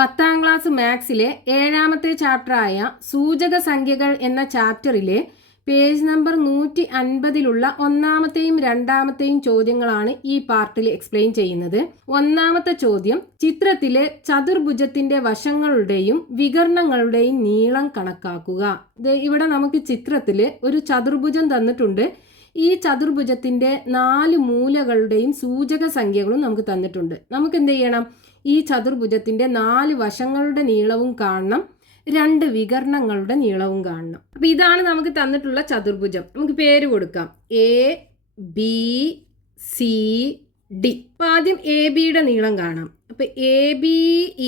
10ാം class മാത്സിലെ 7ാമത്തെ ചാപ്റ്ററായ സൂചക സംഖ്യകൾ എന്ന ചാപ്റ്ററിലെ പേജ് നമ്പർ 150-ലുള്ള ഒന്നാമത്തെയും രണ്ടാമത്തെയും ചോദ്യങ്ങളാണ് ഈ പാർട്ടിൽ എക്സ്പ്ലെയിൻ ചെയ്യുന്നത്. ഒന്നാമത്തെ ചോദ്യം, ചിത്രത്തിലെ ചതുർഭുജത്തിന്റെ വശങ്ങളുടെയും വികർണങ്ങളുടെയും നീളം കണക്കാക്കുക. ഇവിടെ നമുക്ക് ചിത്രത്തിൽ ഒരു ചതുർഭുജം തന്നിട്ടുണ്ട്. ഈ ചതുർഭുജത്തിന്റെ 4 മൂലകളുടെയും സൂചക സംഖ്യകളും നമുക്ക് തന്നിട്ടുണ്ട്. നമുക്ക് എന്ത് ചെയ്യണം? ഈ ചതുർഭുജത്തിന്റെ 4 വശങ്ങളുടെ നീളവും കാണണം, 2 വികർണങ്ങളുടെ നീളവും കാണണം. അപ്പൊ ഇതാണ് നമുക്ക് തന്നിട്ടുള്ള ചതുർഭുജം. നമുക്ക് പേര് കൊടുക്കാം, എ ബി സി ഡി. അപ്പൊ ആദ്യം എ ബിയുടെ നീളം കാണാം. അപ്പൊ എ ബി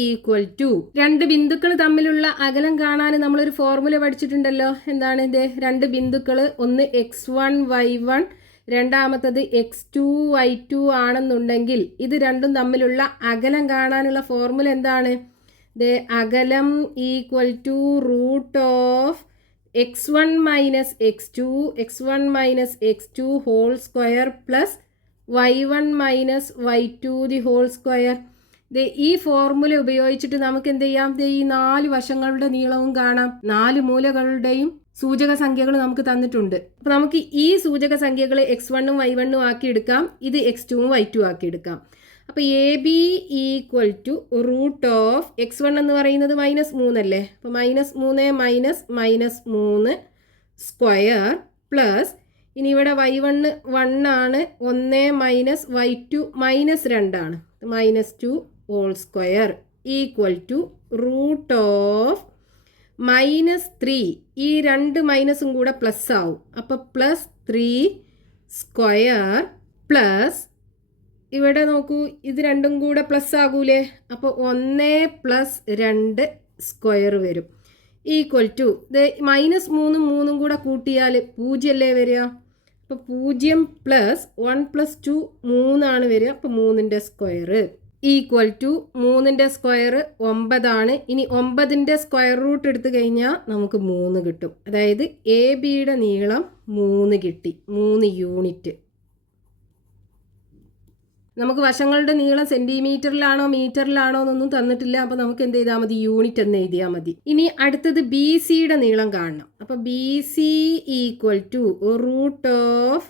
ഈക്വൽ ടു 2 ബിന്ദുക്കൾ തമ്മിലുള്ള അകലം കാണാൻ നമ്മളൊരു ഫോർമുല പഠിച്ചിട്ടുണ്ടല്ലോ. എന്താണ് ഇത്? 2 ബിന്ദുക്കൾ, ഒന്ന് x1 y1, രണ്ടാമത്തത് x2 y2 ആണെന്നുണ്ടെങ്കിൽ ഇത് രണ്ടും തമ്മിലുള്ള അകലം കാണാനുള്ള ഫോർമുല എന്താണ്? അകലം equal to root of x1 minus x2 whole square plus y1 minus y2 the whole square. ഈ ഫോർമുല ഉപയോഗിച്ചിട്ട് നമുക്ക് എന്ത് ചെയ്യാം? ഈ 4 വശങ്ങളുടെ നീളവും കാണാം, 4 മൂലകളുടെയും സൂചക സംഖ്യകൾ നമുക്ക് തന്നിട്ടുണ്ട്. അപ്പൊ നമുക്ക് ഈ സൂചക സംഖ്യകൾ x1 y1 ആക്കി എടുക്കാം, ഇത് x2 y2 ആക്കി എടുക്കാം. അപ്പൊ A B equal to root of x1 എന്ന് പറയുന്നത് -3 അല്ലേ? അപ്പൊ -3 -3 സ്ക്വയർ പ്ലസ്, ഇനി ഇവിടെ y1 1 ആണ്, 1 മൈനസ് y2 -2 ആണ്, -2 whole square equal to root of -3. ഈ 2 മൈനസും കൂടെ പ്ലസ് ആവും. അപ്പോൾ +3 സ്ക്വയർ പ്ലസ്, ഇവിടെ നോക്കൂ, ഇത് രണ്ടും കൂടെ പ്ലസ് ആകൂലേ? അപ്പോൾ 1 + 2 സ്ക്വയർ വരും ഈക്വൽ ടു -3 3 കൂടെ കൂട്ടിയാൽ 0 അല്ലേ വരിക? അപ്പോൾ 0 + 1 + 2 3 ആണ് വരിക. അപ്പോൾ 3ന്റെ സ്ക്വയർ ഈക്വൽ ടു 3ന്റെ സ്ക്വയർ 9 ആണ്. ഇനി 9ന്റെ സ്ക്വയർ റൂട്ട് എടുത്തു കഴിഞ്ഞാൽ നമുക്ക് 3 കിട്ടും. അതായത് എ ബിയുടെ നീളം 3 കിട്ടി, 3 യൂണിറ്റ്. നമുക്ക് വശങ്ങളുടെ നീളം സെന്റിമീറ്ററിലാണോ മീറ്ററിലാണോ എന്നൊന്നും തന്നിട്ടില്ല. അപ്പൊ നമുക്ക് എന്ത് ചെയ്താൽ മതി? യൂണിറ്റ് എന്ന് എഴുതിയാൽ മതി. ഇനി അടുത്തത് ബി സിയുടെ നീളം കാണണം. അപ്പൊ B C equal to root of,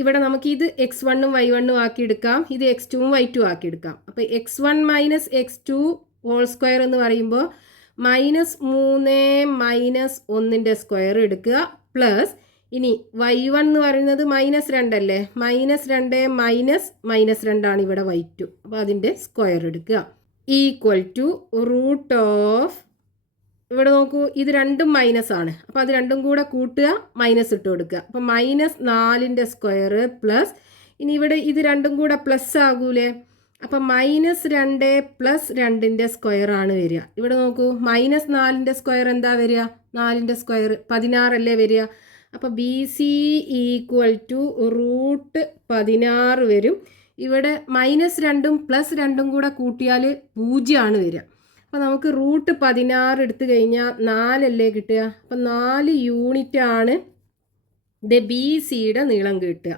ഇവിടെ നമുക്ക് ഇത് x1 y1 ആക്കി എടുക്കാം, ഇത് x2 y2 ആക്കി എടുക്കാം. അപ്പൊ x1 minus x2 whole square എന്ന് പറയുമ്പോൾ -3 - 1ന്റെ സ്ക്വയർ എടുക്കുക പ്ലസ്, ഇനി y1 എന്ന് പറയുന്നത് -2 അല്ലേ? -2 -2 ആണ് ഇവിടെ y2. അപ്പോൾ അതിൻ്റെ സ്ക്വയർ എടുക്കുക ഈക്വൽ ടു റൂട്ട് ഓഫ്, ഇവിടെ നോക്കൂ, ഇത് രണ്ടും മൈനസ് ആണ്. അപ്പോൾ അത് രണ്ടും കൂടെ കൂട്ടുക, മൈനസ് ഇട്ട് കൊടുക്കുക. അപ്പോൾ -4ന്റെ സ്ക്വയർ പ്ലസ്, ഇനി ഇവിടെ ഇത് രണ്ടും കൂടെ പ്ലസ് ആകൂലേ? അപ്പം -2 + 2ന്റെ സ്ക്വയർ ആണ് വരിക. ഇവിടെ നോക്കൂ, -4ന്റെ സ്ക്വയർ എന്താ വരിക? 4ന്റെ സ്ക്വയർ 16 അല്ലേ വരിക? അപ്പോൾ B C equal to root 16 വരും. ഇവിടെ -2ഉം +2ഉം കൂടെ കൂട്ടിയാൽ 0 ആണ് വരിക. അപ്പോൾ നമുക്ക് റൂട്ട് 16 എടുത്തു കഴിഞ്ഞാൽ 4 അല്ലേ കിട്ടുക? അപ്പം 4 യൂണിറ്റ് ആണ് ബി സിയുടെ നീളം കിട്ടുക.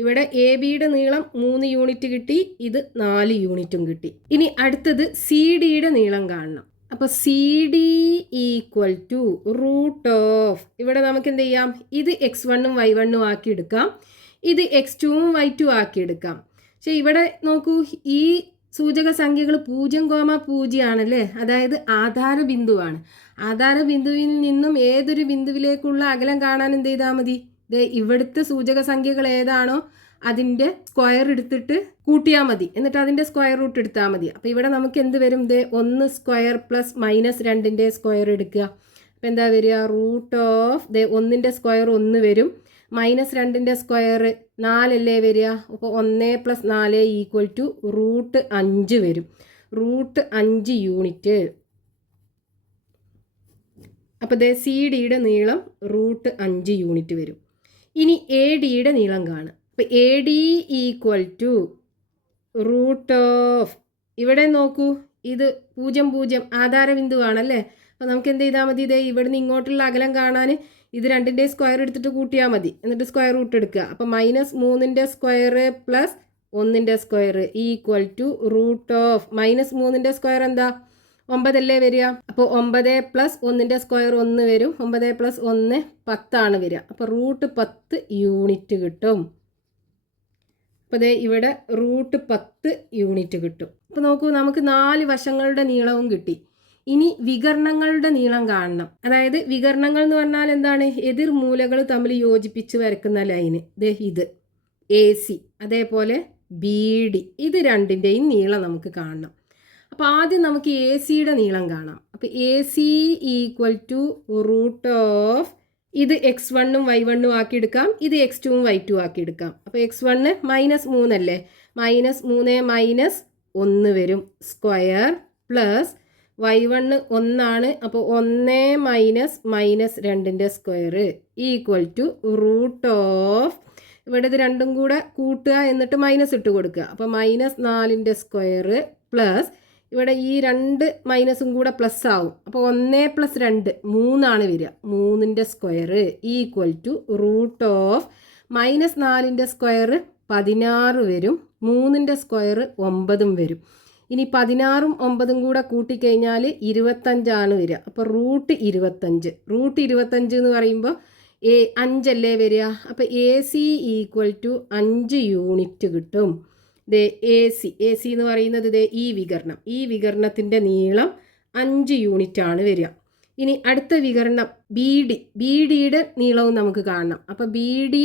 ഇവിടെ എ ബിയുടെ നീളം 3 യൂണിറ്റ് കിട്ടി, ഇത് 4 യൂണിറ്റും കിട്ടി. ഇനി അടുത്തത് സി ഡിയുടെ നീളം കാണണം. അപ്പോൾ C D equal to root of, ഇവിടെ നമുക്ക് എന്ത് ചെയ്യാം? ഇത് x1 y1 ആക്കി എടുക്കാം, ഇത് x2 y2 ആക്കി എടുക്കാം. പക്ഷെ ഇവിടെ നോക്കൂ, ഈ സൂചക സംഖ്യകൾ 0,0 ആണല്ലേ? അതായത് ആധാര ബിന്ദുവാണ്. ആധാര ബിന്ദുവിൽ നിന്നും ഏതൊരു ബിന്ദുവിലേക്കുള്ള അകലം കാണാൻ എന്ത് ചെയ്താൽ മതി? ഇവിടുത്തെ സൂചക സംഖ്യകൾ ഏതാണോ അതിൻ്റെ സ്ക്വയർ എടുത്തിട്ട് കൂട്ടിയാൽ മതി, എന്നിട്ട് അതിൻ്റെ സ്ക്വയർ റൂട്ട് എടുത്താൽ മതി. അപ്പോൾ ഇവിടെ നമുക്ക് എന്ത് വരും? 1 സ്ക്വയർ പ്ലസ് -2ന്റെ സ്ക്വയർ എടുക്കുക. അപ്പോൾ എന്താ വരിക? റൂട്ട് ഓഫ് 1ന്റെ സ്ക്വയർ 1 വരും, -2ന്റെ സ്ക്വയർ 4 അല്ലേ വരിക? അപ്പോൾ 1 + 4 ഈക്വൽ ടു റൂട്ട് 5 വരും, റൂട്ട് 5 യൂണിറ്റ്. അപ്പോൾ സി ഡിയുടെ നീളം റൂട്ട് 5 യൂണിറ്റ് വരും. ഇനി എ ഡിയുടെ നീളം കാണും. അപ്പോൾ A D equal to root of, ഇവിടെ നോക്കൂ, ഇത് 0 0 ആധാര ബിന്ദുവാണല്ലേ? അപ്പോൾ നമുക്ക് എന്ത് ചെയ്താൽ മതി? ഇവിടുന്ന് ഇങ്ങോട്ടുള്ള അകലം കാണാൻ ഇത് 2ന്റെ സ്ക്വയർ എടുത്തിട്ട് കൂട്ടിയാൽ മതി, എന്നിട്ട് സ്ക്വയർ റൂട്ട് എടുക്കുക. അപ്പോൾ -3ന്റെ സ്ക്വയർ പ്ലസ് 1ൻ്റെ square equal to root of -3ൻ്റെ സ്ക്വയർ എന്താ 9 അല്ലേ വരിക. അപ്പോൾ 9 + 1ൻ്റെ സ്ക്വയർ 1 വരും. 9 + 1 10 വരിക. അപ്പോൾ റൂട്ട് 10 യൂണിറ്റ് കിട്ടും. അപ്പോൾ ദേ ഇവിടെ റൂട്ട് 10 യൂണിറ്റ് കിട്ടും. അപ്പോൾ നോക്കൂ, നമുക്ക് 4 വശങ്ങളുടെ നീളവും കിട്ടി. ഇനി വികർണങ്ങളുടെ നീളം കാണണം. അതായത് വികർണങ്ങൾ എന്ന് പറഞ്ഞാൽ എന്താണ്? എതിർ മൂലകൾ തമ്മിൽ യോജിപ്പിച്ച് വരക്കുന്ന ലൈന്. ഇത് AC, അതേപോലെ BD, ഇത് രണ്ടിൻ്റെയും നീളം നമുക്ക് കാണണം. അപ്പോൾ ആദ്യം നമുക്ക് AC-യുടെ നീളം കാണാം. അപ്പോൾ AC equal to root of, ഇത് x1-ഉം y1-ഉം ആക്കി എടുക്കാം, ഇത് x2-ഉം y2 ആക്കി എടുക്കാം. അപ്പോൾ x1 -3 അല്ലേ, -3 - 1 വരും സ്ക്വയർ പ്ലസ് y1 1 അപ്പോൾ 1 - -2ൻ്റെ square equal to root of, ഇവിടെ ഇത് രണ്ടും കൂടെ കൂട്ടുക എന്നിട്ട് മൈനസ് ഇട്ട് കൊടുക്കുക. അപ്പോൾ -4ൻ്റെ സ്ക്വയർ പ്ലസ് ഇവിടെ ഈ 2 മൈനസും കൂടെ പ്ലസ് ആവും. അപ്പോൾ 1 + 2 3 വരിക. 3ൻ്റെ square equal to root of -4ൻ്റെ സ്ക്വയർ 16 വരും. 3ൻ്റെ സ്ക്വയർ 9 വരും. ഇനി 16ഉം 9ഉം കൂടെ കൂട്ടിക്കഴിഞ്ഞാൽ 25 വരിക. അപ്പോൾ റൂട്ട് 25. റൂട്ട് 25 എന്ന് പറയുമ്പോൾ 5 അല്ലേ വരിക. അപ്പോൾ AC ഈക്വൽ ടു 5 യൂണിറ്റ് കിട്ടും. AC എന്ന് പറയുന്നത് ഈ വികരണം, ഈ വികരണത്തിൻ്റെ നീളം 5 യൂണിറ്റ് ആണ് വരിക. ഇനി അടുത്ത വികരണം BDയുടെ നീളവും നമുക്ക് കാണണം. അപ്പോൾ BD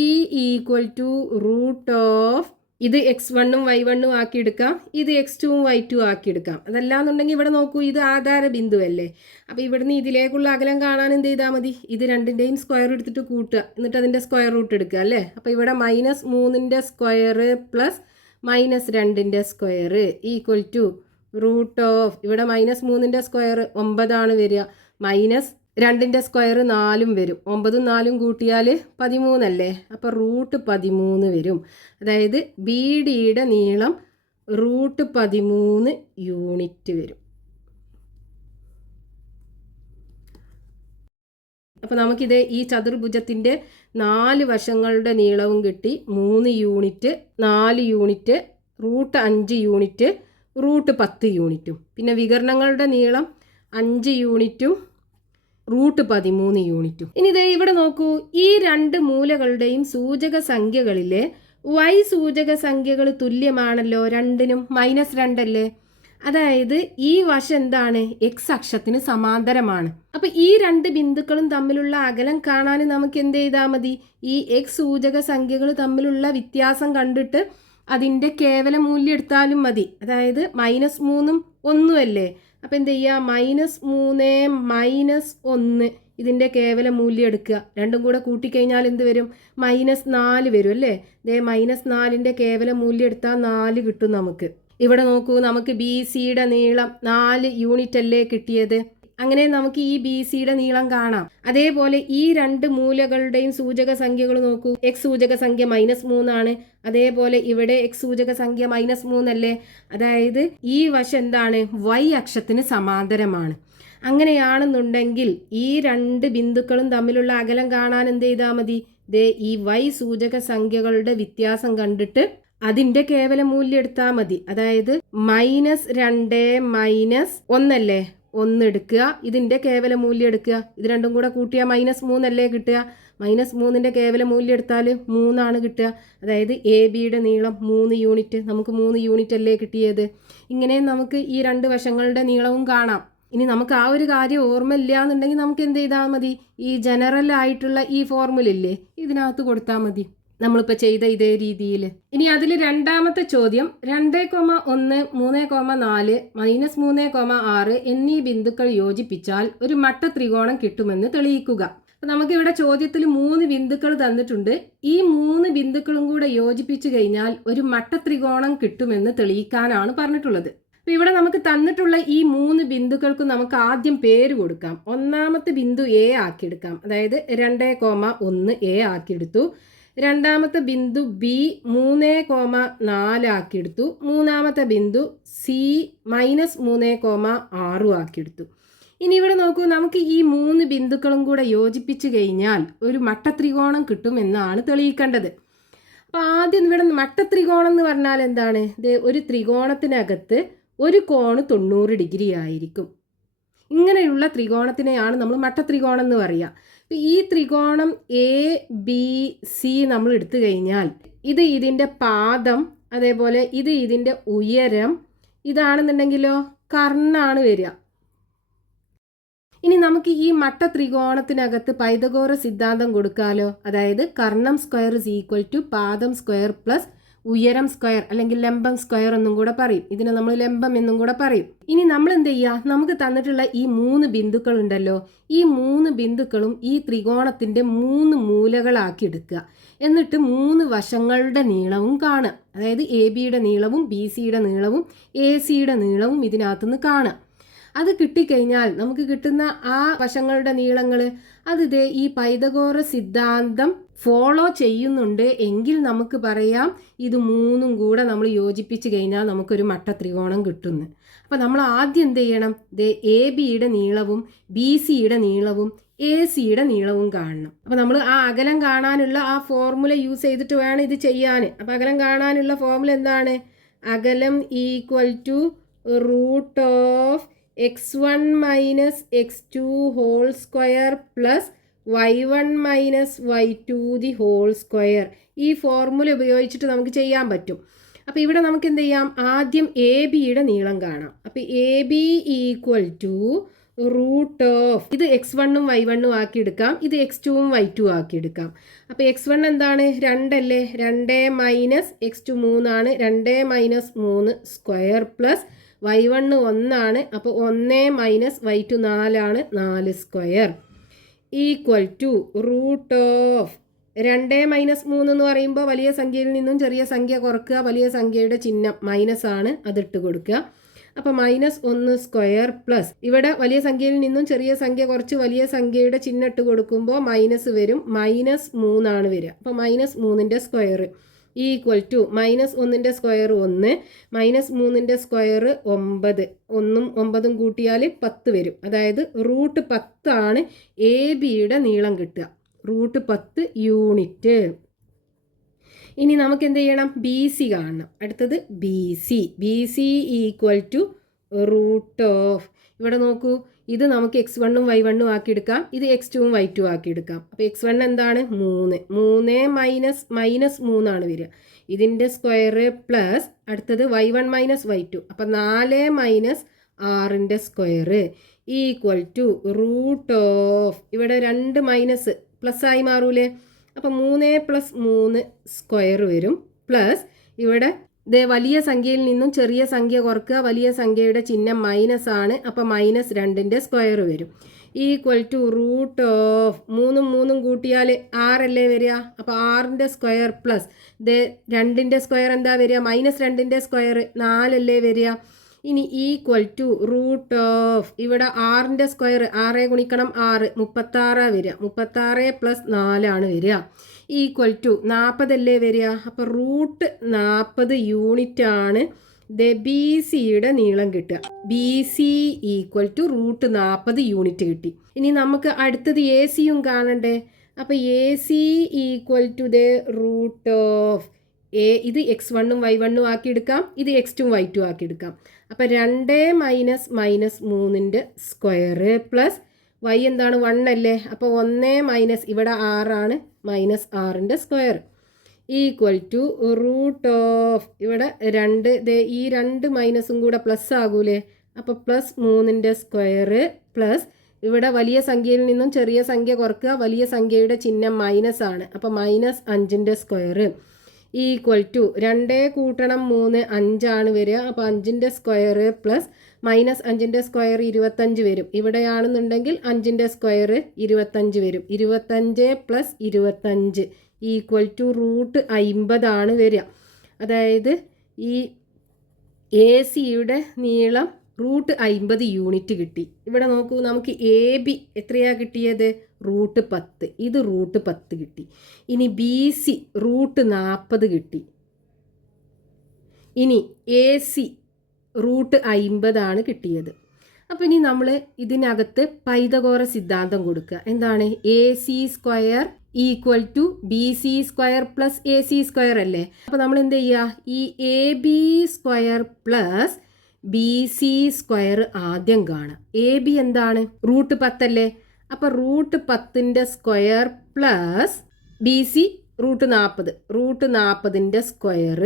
equal to root of, ഇത് x1-ഉം y1-ഉം ആക്കി എടുക്കാം, ഇത് x2-ഉം y2 ആക്കി എടുക്കാം. അതല്ലാന്നുണ്ടെങ്കിൽ ഇവിടെ നോക്കൂ, ഇത് ആധാര ബിന്ദു അല്ലേ. അപ്പോൾ ഇവിടുന്ന് ഇതിലേക്കുള്ള അകലം കാണാൻ എന്ത് ചെയ്താൽ മതി? ഇത് രണ്ടിൻ്റെയും സ്ക്വയർ എടുത്തിട്ട് കൂട്ടുക, എന്നിട്ട് അതിൻ്റെ സ്ക്വയർ റൂട്ട് എടുക്കുക അല്ലേ. അപ്പോൾ ഇവിടെ -3ൻ്റെ സ്ക്വയർ പ്ലസ് -2ൻ്റെ square equal to root of, ഇവിടെ -3ൻ്റെ സ്ക്വയർ 9 വരിക, -2ൻ്റെ സ്ക്വയർ 4 വരും. 9ഉം 4ഉം കൂട്ടിയാൽ 13 അല്ലേ. അപ്പോൾ റൂട്ട് 13 വരും. അതായത് BDയുടെ നീളം റൂട്ട് 13 യൂണിറ്റ് വരും. അപ്പോൾ നമുക്കിത് ഈ ചതുർഭുജത്തിൻ്റെ 4 വശങ്ങളുടെ നീളവും കിട്ടി. 3 unit, 4 unit, root 5 unit, root 10 യൂണിറ്റും. പിന്നെ വികരണങ്ങളുടെ നീളം 5 യൂണിറ്റും റൂട്ട് 13 യൂണിറ്റും. ഇനി ദേ ഇവിടെ നോക്കൂ, ഈ 2 മൂലകളുടെയും സൂചക സംഖ്യകളിലെ y സൂചക സംഖ്യകൾ തുല്യമാണല്ലോ രണ്ടിനും. -2 അല്ലേ. അതായത് ഈ വശം എന്താണ്? x അക്ഷത്തിന് സമാന്തരമാണ്. അപ്പോൾ ഈ 2 ബിന്ദുക്കളും തമ്മിലുള്ള അകലം കാണാൻ നമുക്ക് എന്ത് ചെയ്താൽ മതി? ഈ x സൂചക സംഖ്യകൾ തമ്മിലുള്ള വ്യത്യാസം കണ്ടിട്ട് അതിൻ്റെ കേവല മൂല്യം എടുത്താലും മതി. അതായത് -3ഉം 1ഉം അല്ലേ. അപ്പോൾ എന്ത് ചെയ്യുക? -3 - 1 ഇതിൻ്റെ കേവല മൂല്യം എടുക്കുക. രണ്ടും കൂടെ കൂട്ടിക്കഴിഞ്ഞാൽ എന്ത് വരും? -4 വരും അല്ലേ. -4ൻ്റെ കേവല മൂല്യം എടുത്താൽ 4 കിട്ടും നമുക്ക്. ഇവിടെ നോക്കൂ, നമുക്ക് BCയുടെ നീളം 4 യൂണിറ്റ് അല്ലേ കിട്ടിയത്. അങ്ങനെ നമുക്ക് ഈ BCയുടെ നീളം കാണാം. അതേപോലെ ഈ 2 മൂലകളുടെയും സൂചക സംഖ്യകൾ നോക്കൂ. x സൂചക സംഖ്യ -3 ആണ്. അതേപോലെ ഇവിടെ x സൂചക സംഖ്യ -3 അല്ലേ. അതായത് ഈ വശം എന്താണ്? y അക്ഷത്തിന് സമാന്തരമാണ്. അങ്ങനെയാണെന്നുണ്ടെങ്കിൽ ഈ 2 ബിന്ദുക്കളും തമ്മിലുള്ള അകലം കാണാൻ എന്ത് ചെയ്താൽ മതി? ഈ y സൂചക സംഖ്യകളുടെ വ്യത്യാസം കണ്ടിട്ട് അതിൻ്റെ കേവല മൂല്യം എടുത്താൽ മതി. അതായത് -2 - 1 അല്ലേ, 1 എടുക്കുക, ഇതിൻ്റെ കേവല മൂല്യം എടുക്കുക. ഇത് രണ്ടും കൂടെ കൂട്ടിയാൽ -3 അല്ലേ കിട്ടുക. -3ൻ്റെ കേവല മൂല്യം എടുത്താൽ 3 കിട്ടുക. അതായത് ABയുടെ നീളം 3 യൂണിറ്റ്. നമുക്ക് 3 യൂണിറ്റ് അല്ലേ കിട്ടിയത്. ഇങ്ങനെ നമുക്ക് ഈ 2 വശങ്ങളുടെ നീളവും കാണാം. ഇനി നമുക്ക് ആ ഒരു കാര്യം ഓർമ്മയില്ല എന്നുണ്ടെങ്കിൽ നമുക്ക് എന്ത് ചെയ്താൽ മതി? ഈ ജനറൽ ആയിട്ടുള്ള ഈ ഫോർമുല ഇല്ലേ, ഇതിനകത്ത് കൊടുത്താൽ മതി. നമ്മളിപ്പോൾ ചെയ്ത ഇതേ രീതിയിൽ. ഇനി അതിൽ രണ്ടാമത്തെ ചോദ്യം, 2,1, 3,4, -3,6 എന്നീ ബിന്ദുക്കൾ യോജിപ്പിച്ചാൽ ഒരു മട്ട ത്രികോണം കിട്ടുമെന്ന് തെളിയിക്കുക. അപ്പം നമുക്കിവിടെ ചോദ്യത്തിൽ 3 ബിന്ദുക്കൾ തന്നിട്ടുണ്ട്. ഈ 3 ബിന്ദുക്കളും കൂടെ യോജിപ്പിച്ചു കഴിഞ്ഞാൽ ഒരു മട്ട ത്രികോണം കിട്ടുമെന്ന് തെളിയിക്കാനാണ് പറഞ്ഞിട്ടുള്ളത്. അപ്പോൾ ഇവിടെ നമുക്ക് തന്നിട്ടുള്ള ഈ 3 ബിന്ദുക്കൾക്ക് നമുക്ക് ആദ്യം പേര് കൊടുക്കാം. ഒന്നാമത്തെ ബിന്ദു A ആക്കിയെടുക്കാം. അതായത് 2,1 A ആക്കിയെടുത്തു. രണ്ടാമത്തെ ബിന്ദു B 3,4 ആക്കിയെടുത്തു. മൂന്നാമത്തെ ബിന്ദു C -3,6 ആക്കിയെടുത്തു. ഇനി ഇവിടെ നോക്കൂ, നമുക്ക് ഈ 3 ബിന്ദുക്കളും കൂടെ യോജിപ്പിച്ചു കഴിഞ്ഞാൽ ഒരു മട്ടത്രികോണം കിട്ടുമെന്നാണ് തെളിയിക്കേണ്ടത്. അപ്പോൾ ആദ്യം ഇവിടെ മട്ടത്രികോണം എന്ന് പറഞ്ഞാൽ എന്താണ്? ഇത് ഒരു ത്രികോണത്തിനകത്ത് ഒരു കോണ് 90 ഡിഗ്രി ആയിരിക്കും. ഇങ്ങനെയുള്ള ത്രികോണത്തിനെയാണ് നമ്മൾ മട്ടത്രികോണം എന്ന് പറയുക. ഈ ത്രികോണം ABC നമ്മൾ എടുത്തു കഴിഞ്ഞാൽ ഇത് ഇതിൻ്റെ പാദം, അതേപോലെ ഇത് ഇതിൻ്റെ ഉയരം, ഇതാണെന്നുണ്ടെങ്കിലോ കർണ്ണാണ് വരിക. ഇനി നമുക്ക് ഈ മട്ടത്രികോണത്തിനകത്ത് പൈതഗോറസ് സിദ്ധാന്തം കൊടുക്കാലോ. അതായത് Karnam square is equal to പാദം സ്ക്വയർ പ്ലസ് ഉയരം സ്ക്വയർ, അല്ലെങ്കിൽ ലംബം സ്ക്വയർ എന്നും കൂടെ പറയും. ഇതിനെ നമ്മൾ ലംബം എന്നും കൂടെ പറയും. ഇനി നമ്മൾ എന്ത് ചെയ്യുക? നമുക്ക് തന്നിട്ടുള്ള ഈ 3 ബിന്ദുക്കൾ ഉണ്ടല്ലോ, ഈ 3 ബിന്ദുക്കളും ഈ ത്രികോണത്തിന്റെ 3 മൂലകളാക്കി എടുക്കുക. എന്നിട്ട് 3 വശങ്ങളുടെ നീളവും കാണുക. അതായത് AB-യുടെ നീളവും BC-യുടെ നീളവും AC-യുടെ നീളവും ഇതിനകത്തുനിന്ന് കാണുക. അത് കിട്ടിക്കഴിഞ്ഞാൽ നമുക്ക് കിട്ടുന്ന ആ വശങ്ങളുടെ നീളങ്ങൾ ഇതേ ഈ പൈതഗോറസ് സിദ്ധാന്തം ഫോളോ ചെയ്യുന്നുണ്ട് എങ്കിൽ നമുക്ക് പറയാം ഇത് 3ഉം കൂടെ നമ്മൾ യോജിപ്പിച്ച് കഴിഞ്ഞാൽ നമുക്കൊരു മട്ടത്രികോണം കിട്ടുന്നു. അപ്പം നമ്മൾ ആദ്യം എന്ത് ചെയ്യണം? AB-യുടെ നീളവും BC-യുടെ നീളവും AC-യുടെ നീളവും കാണണം. അപ്പം നമ്മൾ ആ അകലം കാണാനുള്ള ആ ഫോർമുല യൂസ് ചെയ്തിട്ട് വേണം ഇത് ചെയ്യാൻ. അപ്പം അകലം കാണാനുള്ള ഫോർമുല എന്താണ്? അകലം equal to root of x1 minus x2 whole square plus y1 minus y2 the whole square. ഈ ഫോർമുല ഉപയോഗിച്ചിട്ട് നമുക്ക് ചെയ്യാൻ പറ്റും. അപ്പോൾ ഇവിടെ നമുക്ക് എന്ത് ചെയ്യാം? ആദ്യം AB-യുടെ നീളം കാണാം. അപ്പോൾ AB equal to root of, ഇത് x1ഉം y1ഉം ആക്കി എടുക്കാം, ഇത് x2ഉം y2 ആക്കി എടുക്കാം. അപ്പോൾ x1 എന്താണ്? 2 അല്ലേ? 2 മൈനസ് x2 3 ആണ്, 2 മൈനസ് 3 സ്ക്വയർ പ്ലസ് y1 1 ആണ്, അപ്പോൾ 1 മൈനസ് y2 4 ആണ്, 4 square equal to root of 2 minus 3 എന്ന് പറയുമ്പോൾ വലിയ സംഖ്യയിൽ നിന്നും ചെറിയ സംഖ്യ കുറക്കുക, വലിയ സംഖ്യയുടെ ചിഹ്നം മൈനസ് ആണ്, അതിട്ട് കൊടുക്കുക. അപ്പോൾ -1 സ്ക്വയർ പ്ലസ് ഇവിടെ വലിയ സംഖ്യയിൽ നിന്നും ചെറിയ സംഖ്യ കുറച്ച് വലിയ സംഖ്യയുടെ ചിഹ്നം ഇട്ട് കൊടുക്കുമ്പോൾ മൈനസ് വരും, -3 ആണ് വരിക. അപ്പോൾ -3ന്റെ സ്ക്വയർ ഈക്വൽ ടു -1ന്റെ സ്ക്വയർ 1, -3ന്റെ സ്ക്വയർ 9, 1ഉം 9ഉം കൂട്ടിയാൽ 10 വരും. അതായത് റൂട്ട് 10 ആണ് AB-യുടെ നീളം കിട്ടുക, റൂട്ട് 10 യൂണിറ്റ്. ഇനി നമുക്ക് എന്ത് ചെയ്യണം? BC കാണണം. അടുത്തത് BC equal to root of, ഇവിടെ നോക്കൂ, ഇത് നമുക്ക് x1ഉം y1ഉം ആക്കി എടുക്കാം, ഇത് x2ഉം y2 ആക്കി എടുക്കാം. അപ്പോൾ x1 എന്താണ്? 3 മൈനസ് 3 ആണ് വരിക, ഇതിൻ്റെ സ്ക്വയർ പ്ലസ് അടുത്തത് y1 മൈനസ് y2, അപ്പോൾ 4 മൈനസ് 6ന്റെ square equal to root of, ഇവിടെ 2 മൈനസ് പ്ലസ് ആയി മാറൂലേ, അപ്പോൾ 3 പ്ലസ് 3 സ്ക്വയർ വരും, പ്ലസ് ഇവിടെ വലിയ സംഖ്യയിൽ നിന്നും ചെറിയ സംഖ്യ കുറക്കുക, വലിയ സംഖ്യയുടെ ചിഹ്നം മൈനസ് ആണ്, അപ്പോൾ -2ന്റെ സ്ക്വയർ വരും ഈക്വൽ ടു റൂട്ട് ഓഫ് 3ഉം 3ഉം കൂട്ടിയാൽ 6 അല്ലേ വരിക, അപ്പോൾ 6ന്റെ സ്ക്വയർ പ്ലസ് 2ന്റെ സ്ക്വയർ എന്താ വരിക? -2ന്റെ സ്ക്വയർ 4 അല്ലേ വരിക. ഇനി ഈക്വൽ ടു റൂട്ട് ഓഫ്, ഇവിടെ 6ന്റെ സ്ക്വയർ 6 ഗുണിക്കണം 6 36 വരിക, 36 പ്ലസ് 4 ആണ് വരിക ഈക്വൽ ടു 40 അല്ലേ വരിക. അപ്പോൾ റൂട്ട് 40 യൂണിറ്റ് ആണ് BC-യുടെ നീളം കിട്ടുക. BC equal to root 40 unit കിട്ടി. ഇനി നമുക്ക് അടുത്തത് AC-യും കാണണ്ടേ. അപ്പോൾ AC equal to root of ഇത് x1ഉം y1ഉം ആക്കി എടുക്കാം, ഇത് x2ഉം y2 ആക്കി എടുക്കാം. അപ്പോൾ 2 മൈനസ് -3ന്റെ സ്ക്വയർ പ്ലസ് y എന്താണ്? 1 അല്ലേ, അപ്പോൾ 1 മൈനസ് ഇവിടെ 6 ആണ്, -6ന്റെ square equal to root of, ഇവിടെ 2, ഈ 2 മൈനസും കൂടെ പ്ലസ് ആകൂലേ, അപ്പോൾ +3ന്റെ സ്ക്വയർ പ്ലസ് ഇവിടെ വലിയ സംഖ്യയിൽ നിന്നും ചെറിയ സംഖ്യ കുറക്കുക, വലിയ സംഖ്യയുടെ ചിഹ്നം മൈനസ് ആണ്, അപ്പോൾ -5ന്റെ സ്ക്വയർ ഈക്വൽ ടു 2 കൂട്ടണം 3 5 ആണ് വരിക, അപ്പോൾ 5ന്റെ സ്ക്വയർ പ്ലസ് -5ന്റെ സ്ക്വയർ 25 വരും. ഇവിടെയാണെന്നുണ്ടെങ്കിൽ 5ന്റെ സ്ക്വയർ 25 വരും. 25 പ്ലസ് 25 ഈക്വൽ ടു റൂട്ട് 50 ആണ് വരിക. അതായത് ഈ AC-യുടെ നീളം റൂട്ട് 50 യൂണിറ്റ് കിട്ടി. ഇവിടെ നോക്കൂ, നമുക്ക് AB എത്രയാണ് കിട്ടിയത്? റൂട്ട് 10, ഇത് റൂട്ട് 10 കിട്ടി. ഇനി BC റൂട്ട് 40 കിട്ടി. ഇനി AC റൂട്ട് 50 ആണ് കിട്ടിയത്. അപ്പോൾ ഇനി നമ്മൾ ഇതിനകത്ത് പൈതഗോറസ് സിദ്ധാന്തം കൊടുക്കുക. എന്താണ്? AC square equal to B C square plus A C square അല്ലേ. അപ്പോൾ നമ്മൾ എന്ത് ചെയ്യുക, ഈ A B square plus B C square ആദ്യം കാണുക. എ ബി എന്താണ്, റൂട്ട് 10 അല്ലേ. അപ്പോൾ റൂട്ട് 10ന്റെ square plus B C root 40, root 40ന്റെ സ്ക്വയർ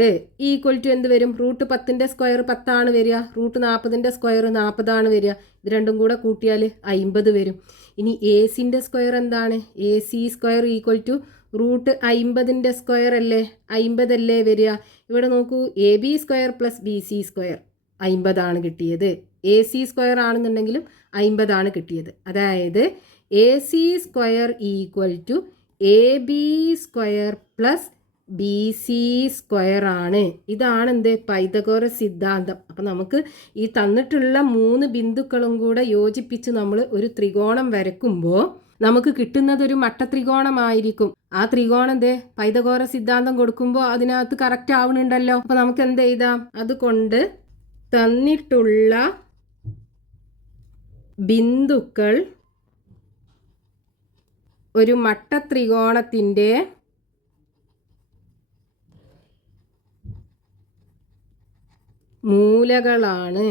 ഈക്വൽ ടു എന്ത് വരും, റൂട്ട് 10ന്റെ സ്ക്വയർ 10 വരിക, റൂട്ട് 40ന്റെ സ്ക്വയർ 40 വരിക. ഇത് രണ്ടും കൂടെ കൂട്ടിയാൽ 50 വരും. ഇനി എ സിൻ്റെ സ്ക്വയർ എന്താണ്, A C square equal to root 50ന്റെ സ്ക്വയർ അല്ലേ, 50 അല്ലേ വരിക. ഇവിടെ നോക്കൂ, A B square plus B C square 50 കിട്ടിയത്. എ സി സ്ക്വയർ ആണെന്നുണ്ടെങ്കിലും 50 കിട്ടിയത്. അതായത് A C square equal to A B square plus B C square ആണ്. ഇതാണ് എന്ത്, പൈതഗോറസ് സിദ്ധാന്തം. അപ്പം നമുക്ക് ഈ തന്നിട്ടുള്ള 3 ബിന്ദുക്കളും കൂടെ യോജിപ്പിച്ച് നമ്മൾ ഒരു ത്രികോണം വരയ്ക്കുമ്പോൾ നമുക്ക് കിട്ടുന്നത് ഒരു മട്ടത്രികോണമായിരിക്കും. ആ ത്രികോണം പൈതഗോറസ് സിദ്ധാന്തം കൊടുക്കുമ്പോൾ അതിനകത്ത് കറക്റ്റ് ആവണുണ്ടല്ലോ. അപ്പം നമുക്ക് എന്ത് എഴുതാം, അതുകൊണ്ട് തന്നിട്ടുള്ള ബിന്ദുക്കൾ ഒരു മട്ടത്രികോണത്തിൻ്റെ മൂലകളാണ്.